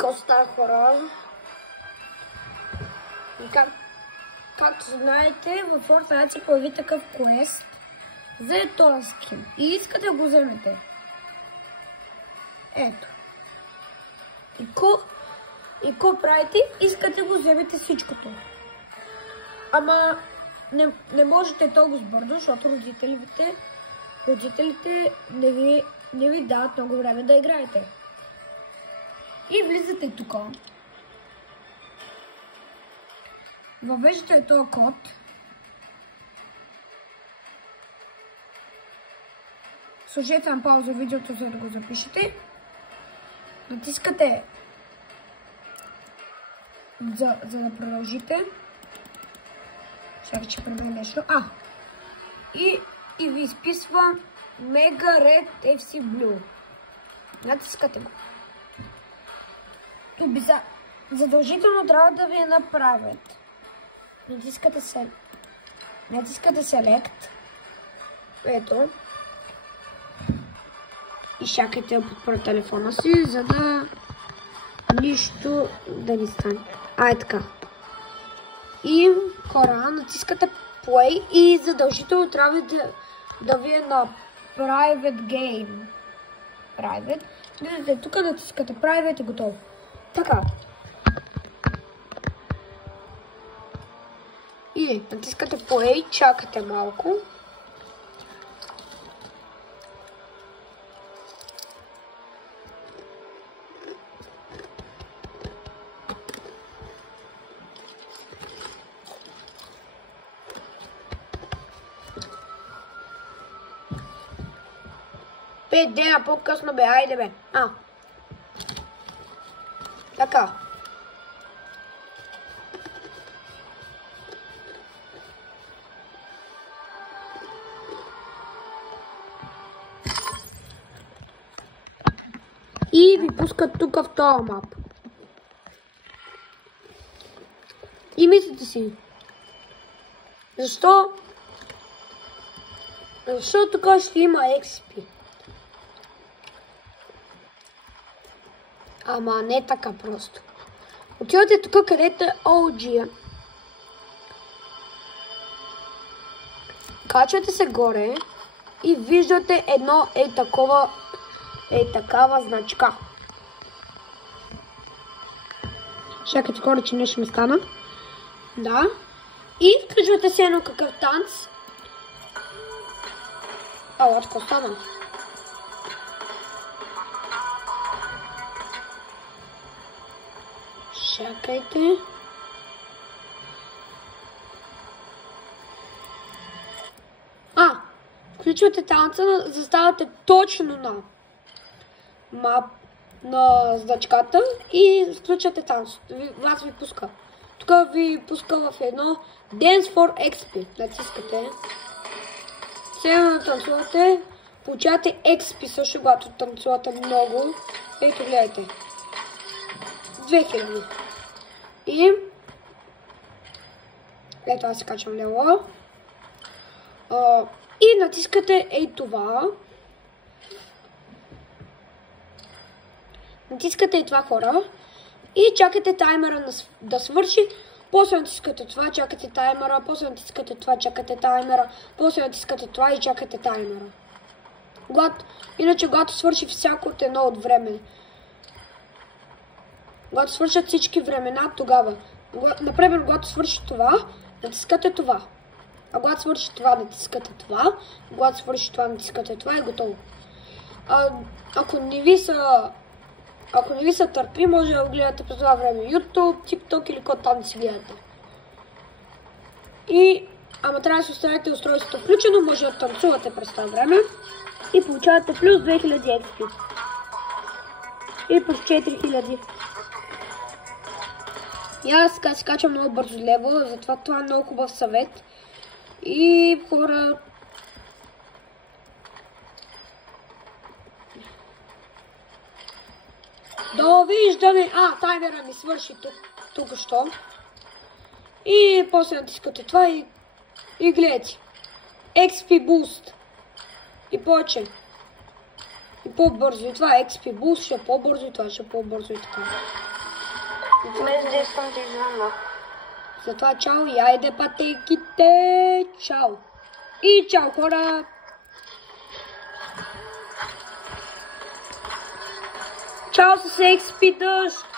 какво става, хора? Както знаете, в Fortnite се появи такъв квест за този скин. И искате да го вземете. Ето. И ко правите? Искате да го вземете всичкото. Ама не можете толкова бързо, защото родителите не ви дават много време да играете. И влизате тук. Въвеждате този код. Сложете на пауза видеото, за да го запишете. Натискате за да продължите. Сега ще правя нещо. И ви изписва Mega Red FC Blue. Натискате го. Задължително трябва да ви я направят. Натискате Select. Ето. И чакайте да подпра телефона си, за да нищо да не стане. Е така. И хора, натискате Play и задължително трябва да ви е на Private Game. Private. Виждате, тук натискате Private и готово. Така. И натискате Play, чакате малко. Пет дена по-късно бе, айде бе. Така. И ви пускат тук в този мап. И мислите си. Защо? Защото тук ще има XP. Ама не така просто. Отивате тук, където е OG. Качвате се горе и виждате едно такава значка. Чакайте хора, че нещо ми стана. Да. И включвате се едно какъв танц. Какво стана? Чакайте. Включвате танца, заставате точно на значката и включвате танц. Вас ви пуска. Тук ви пуска в едно Dance for XP. Натискате. Сега танцувате. Получавате XP също, когато танцувате много. Ето гледайте. 2000. И ето аз се качвам лево. И натискате това. Натискате и това, хора. И чакате таймера да свърши. После натискате това, чакате таймера. После натискате това, чакате таймера. После натискате това и чакате таймера. Иначе, когато свърши всяко от едно от време. Когато свършат всички времена, тогава. Например, когато свърши това, натискате това. А когато свърши това, натискате това. Когато свърши това, натискате това и готово. Ако не ви се търпи, може да гледате през това време YouTube, TikTok или какво там да си гледате. Ама трябва да си оставите устройството включено, може да танцувате през това време. И получавате плюс 2000 XP. И плюс 4000. И аз сега си качвам много бързо лево, затова това е много хубав съвет. И хора... Довиждане! Таймера ми свърши тук що. И после натискате това и гледайте. XP Boost. И повече. И И по-бързо. И това XP Boost ще е по-бързо и това ще е по-бързо и така. Без да искам да излъмна. Затова чао и айде пътеките. Чао. И чао хора. Чао с XP Дъжд.